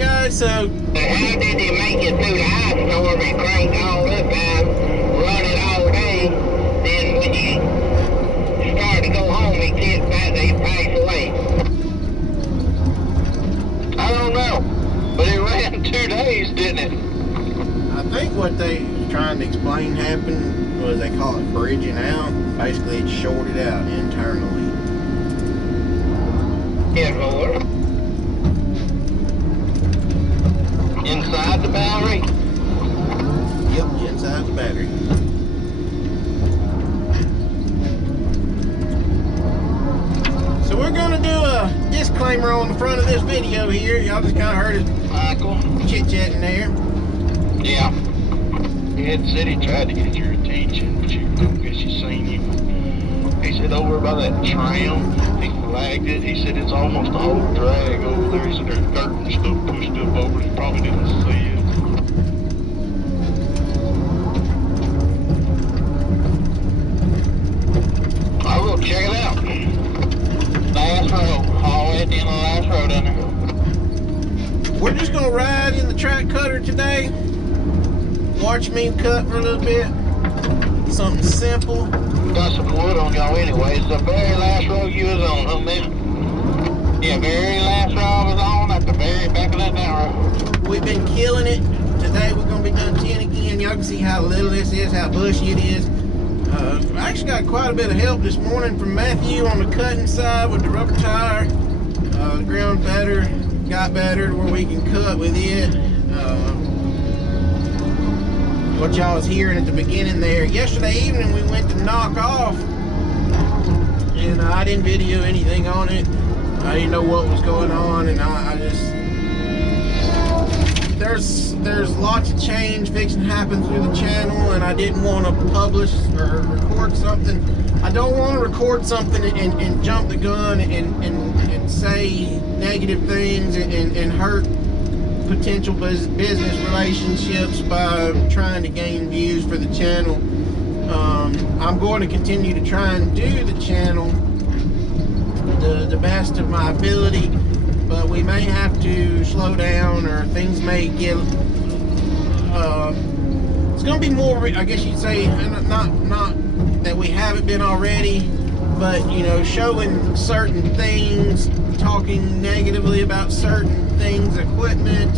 guys. So how did they make it through the ice storm and crank all this time, run it all day? Then when you start to go home, it gets back, they pass away. I don't know, but it ran 2 days, didn't it? I think what they were trying to explain happened was they call it bridging out. Basically, it shorted out internally. Yes, Lord. Inside the battery? Yep, inside the battery. So we're gonna do a disclaimer on the front of this video here. Y'all just kind of heard us Michael? chit-chatting there. Yeah. He had said he tried to get your attention, but I guess he's seen you. He said over by that tram, he flagged it. He said it's almost a whole drag over there. He said there's dirt and stuff pushed up over it. He probably didn't see it. I will check it out. Last row. All the way at the end of the last row down there. We're just gonna ride in the track cutter today. Watch me cut for a little bit. Something simple. Got some wood on y'all anyways. The very last row you was on, huh, man? Yeah, very last row I was on at the very back of that down row. We've been killing it. Today we're gonna be done 10 again. Y'all can see how little this is, how bushy it is. I actually got quite a bit of help this morning from Matthew on the cutting side with the rubber tire. The ground better, got better to where we can cut with it. What y'all was hearing at the beginning there. Yesterday evening we went to knock off, and I didn't video anything on it. I didn't know what was going on, and I just there's lots of change fixing to happen through the channel, and I didn't want to publish or record something. I don't want to record something and jump the gun and say negative things and hurt potential business relationships by trying to gain views for the channel. I'm going to continue to try and do the channel the best of my ability, but we may have to slow down, or things may get it's going to be more, I guess you'd say, not that we haven't been already, but you know, showing certain things, talking negatively about certain things, equipment,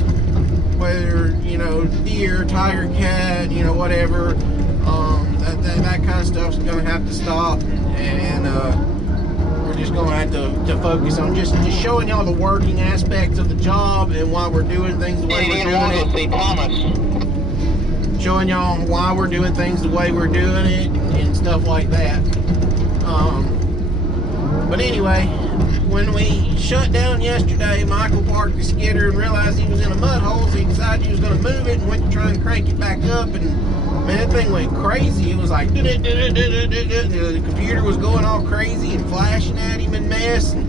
whether, you know, Deere, Tigercat, you know, whatever, that kind of stuff's gonna have to stop, and we're just gonna have to focus on just showing y'all the working aspects of the job and why we're doing things the way we're doing it. Showing y'all why we're doing things the way we're doing it and stuff like that. But anyway, when we shut down yesterday, Michael parked the skidder and realized he was in a mud hole, so he decided he was going to move it and went to try and crank it back up, and man, that thing went crazy. It was like the computer was going all crazy and flashing at him and mess. And,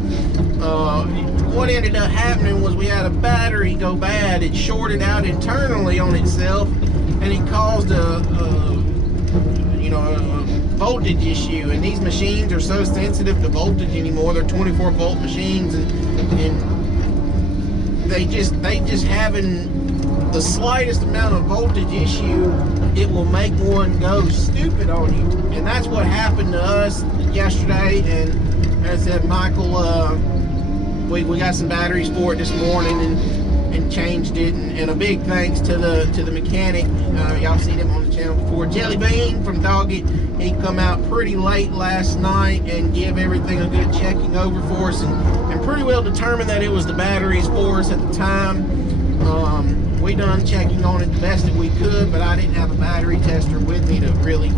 what ended up happening was we had a battery go bad. It shorted out internally on itself, and it caused a voltage issue. And these machines are so sensitive to voltage anymore. They're 24 volt machines, and they just having the slightest amount of voltage issue, it will make one go stupid on you. And that's what happened to us yesterday. And as I said, Michael, we got some batteries for it this morning and changed it, and a big thanks to the mechanic. Y'all seen him on the channel before, Jelly Bean from Doggett. He come out pretty late last night and give everything a good checking over for us, and pretty well determined that it was the batteries for us at the time. We done checking on it the best that we could, but I didn't have a battery tester with me to really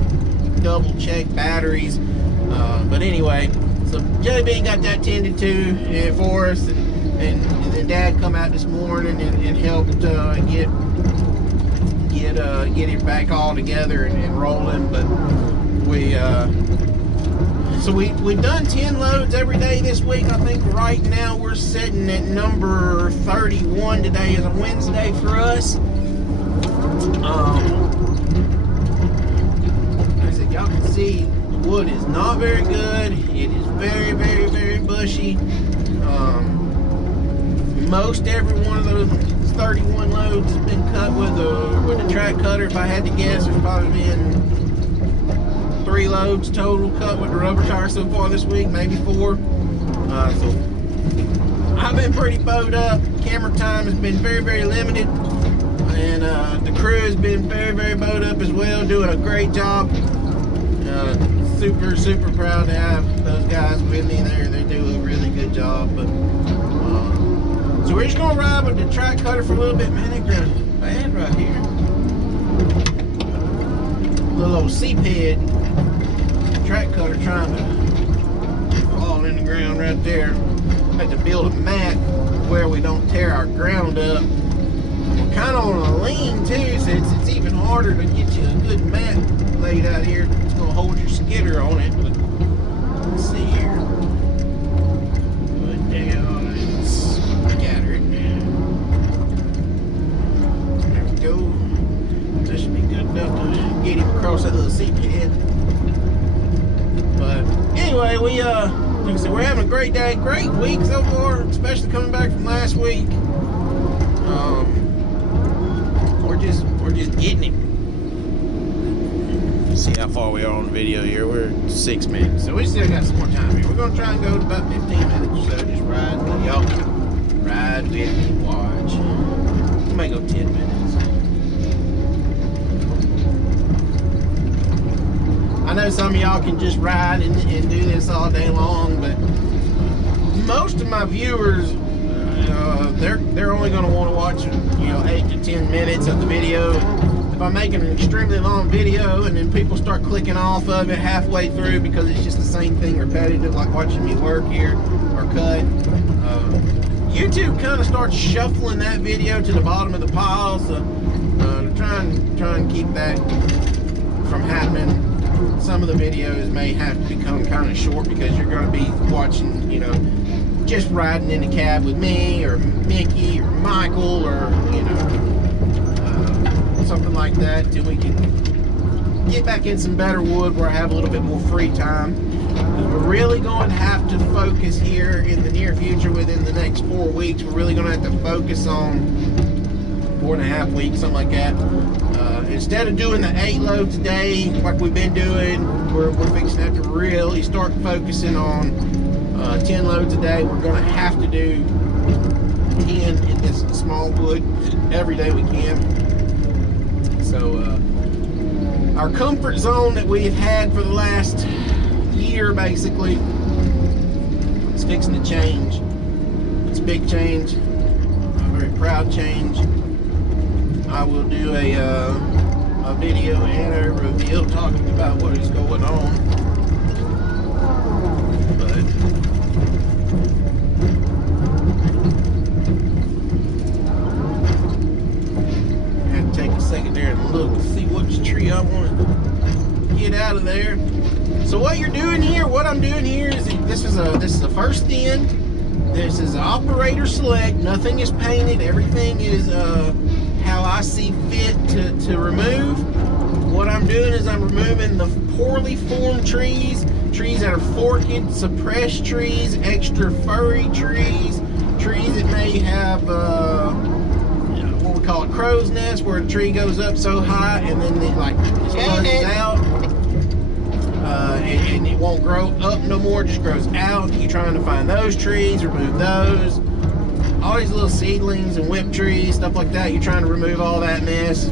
double check batteries. But anyway, so Jelly Bean got that tended to for us, and then Dad come out this morning and helped get it back all together and rolling. But we've done 10 loads every day this week. I think right now we're sitting at number 31. Today is a Wednesday for us. As y'all can see, the wood is not very good. It is very, very, very bushy. Most every one of those 31 loads has been cut with a track cutter. If I had to guess, there's probably been 3 loads total cut with the rubber tire so far this week, maybe 4. So I've been pretty bowed up. Camera time has been very, very limited, and the crew has been very, very bowed up as well, doing a great job. Super, super proud to have those guys with me there. They do a really good job. But so we're just gonna ride with the track cutter for a little bit. Man, it goes bad right here. Little old seephead track cutter trying to fall in the ground right there. Had to build a mat where we don't tear our ground up. We're kind of on a lean too, so it's even harder to get you a good mat laid out here. It's gonna hold your skidder on it. But let's see here. Put down and scatter it. There we go. That should be good enough to get him across that little seat head. But anyway, we like I said, we're having a great day, great week so far, especially coming back from last week. We're just getting him. See how far we are on the video here. We're 6 minutes, so we still got some more time here. We're gonna try and go to about 15 minutes or so. Just ride with y'all. Ride with me, watch. We might go 10 minutes. I know some of y'all can just ride and do this all day long, but most of my viewers, they're only going to want to watch 8 to 10 minutes of the video. If I'm making an extremely long video and then people start clicking off of it halfway through because it's just the same thing repetitive, like watching me work here or cut, YouTube kind of starts shuffling that video to the bottom of the pile. So to try and keep that from happening, some of the videos may have to become kind of short because you're going to be watching, just riding in the cab with me or Mickey or Michael or, something like that till we can get back in some better wood where I have a little bit more free time. We're really going to have to focus here in the near future within the next 4 weeks. We're really going to have to focus on 4.5 weeks, something like that. Instead of doing the 8 loads a day like we've been doing, we're fixing to have to really start focusing on 10 loads a day. We're going to have to do 10 in this small wood every day we can. So our comfort zone that we've had for the last year basically is fixing to change. It's a big change, a very proud change. I will do a video and a review talking about what is going on. But I had to take a second there and look and see which tree I want to get out of there. So what you're doing here, what I'm doing here is this is a first in. This is operator select. Nothing is painted. Everything is how I see fit to remove. What I'm doing is I'm removing the poorly formed trees that are forked, suppressed trees, extra furry trees that may have what we call a crow's nest, where the tree goes up so high and then it closes out. And it won't grow up no more, it just grows out. You're trying to find those trees, remove those. All these little seedlings and whip trees, stuff like that, you're trying to remove all that mess.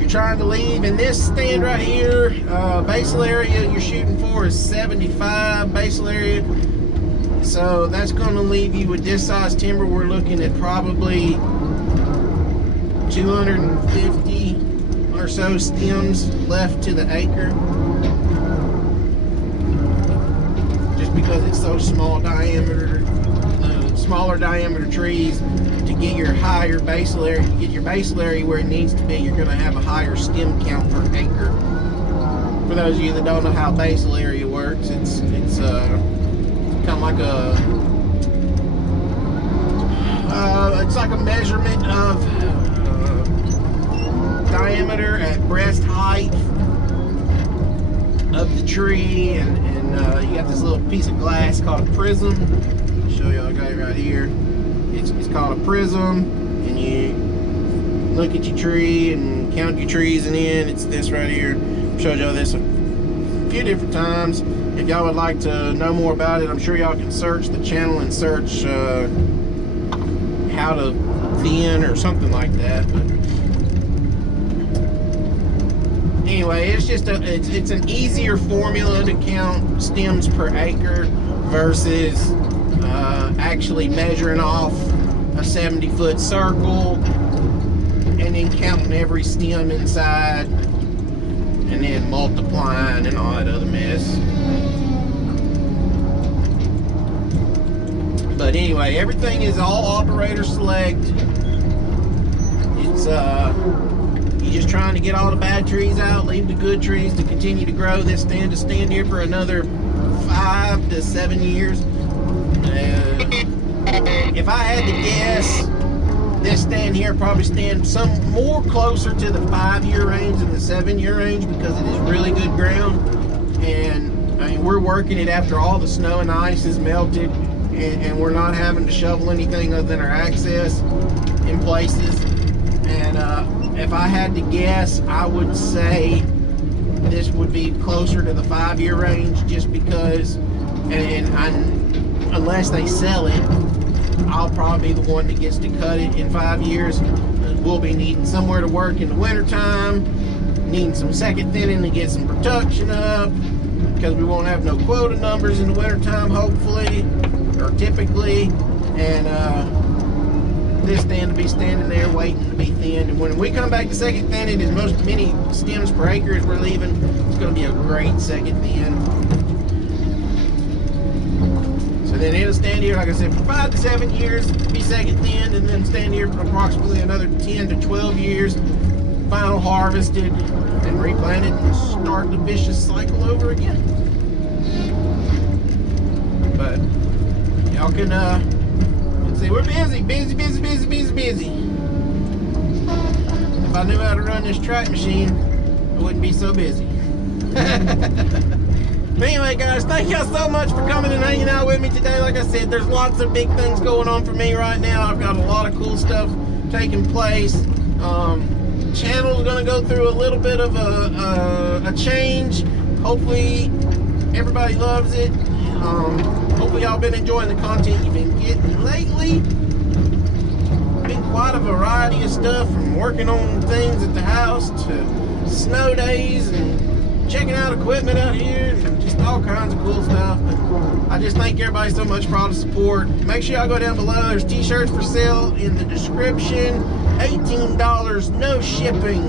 You're trying to leave in this stand right here, basal area you're shooting for is 75 basal area. So that's going to leave you with this size timber. We're looking at probably 250 or so stems left to the acre. Just because it's so small diameter. Smaller diameter trees, to get your higher basal area, get your basal area where it needs to be, you're going to have a higher stem count per acre. For those of you that don't know how basal area works, it's kind of like it's like a measurement of diameter at breast height of the tree, and you got this little piece of glass called a prism. Show y'all, I got it right here. It's called a prism, and you look at your tree and count your trees and in, it's this right here. Showed y'all this a few different times. If y'all would like to know more about it, I'm sure y'all can search the channel and search how to thin or something like that. But anyway, it's just it's an easier formula to count stems per acre versus actually measuring off a 70-foot circle and then counting every stem inside and then multiplying and all that other mess. But anyway, everything is all operator select. It's you're just trying to get all the bad trees out, leave the good trees to continue to grow. This stand to stand here for another 5 to 7 years. If I had to guess, this stand here probably stand some more closer to the 5-year range than the 7-year range because it is really good ground. And I mean, we're working it after all the snow and ice is melted, and we're not having to shovel anything other than our access in places. And if I had to guess, I would say this would be closer to the 5-year range, just because, unless they sell it, I'll probably be the one that gets to cut it in 5 years. We'll be needing somewhere to work in the wintertime, needing some second thinning to get some production up, because we won't have no quota numbers in the wintertime, hopefully, or typically. And this stand to be standing there waiting to be thinned. And when we come back to second thinning, as many stems per acre as we're leaving, it's going to be a great second thin. So then it'll stand here, like I said, for 5 to 7 years, be second thinned, and then stand here for approximately another 10 to 12 years, final harvested and replanted, and start the vicious cycle over again. But y'all can say we're busy. If I knew how to run this track machine, I wouldn't be so busy. But anyway, guys, thank y'all so much for coming and hanging out with me today. Like I said, there's lots of big things going on for me right now. I've got a lot of cool stuff taking place. Channel's gonna go through a little bit of a change. Hopefully everybody loves it. Hopefully y'all been enjoying the content you've been getting lately. Been quite a variety of stuff, from working on things at the house to snow days and checking out equipment out here and just all kinds of cool stuff. But I just thank everybody so much for all the support. Make sure y'all go down below. There's t-shirts for sale in the description. $18, no shipping.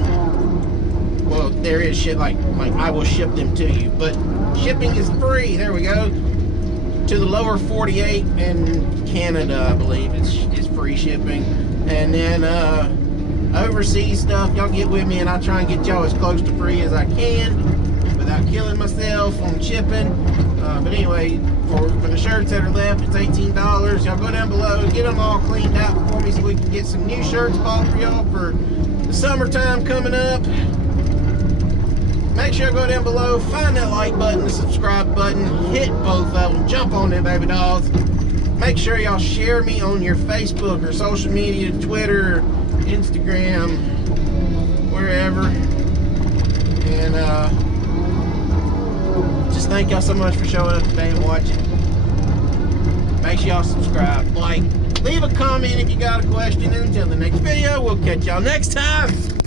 Well, there is shit, like I will ship them to you, but shipping is free. There we go. To the lower 48 and Canada, I believe it's free shipping. And then overseas stuff, y'all get with me and I'll try and get y'all as close to free as I can without killing myself on shipping. But anyway, for the shirts that are left, it's $18. Y'all go down below, get them all cleaned out for me so we can get some new shirts bought for y'all for the summertime coming up. Make sure you go down below, find that like button, the subscribe button, hit both of them, jump on them baby dolls. Make sure y'all share me on your Facebook or social media, Twitter, Instagram, wherever. And just thank y'all so much for showing up today and watching. Make sure y'all subscribe, like, leave a comment if you got a question. And until the next video, we'll catch y'all next time.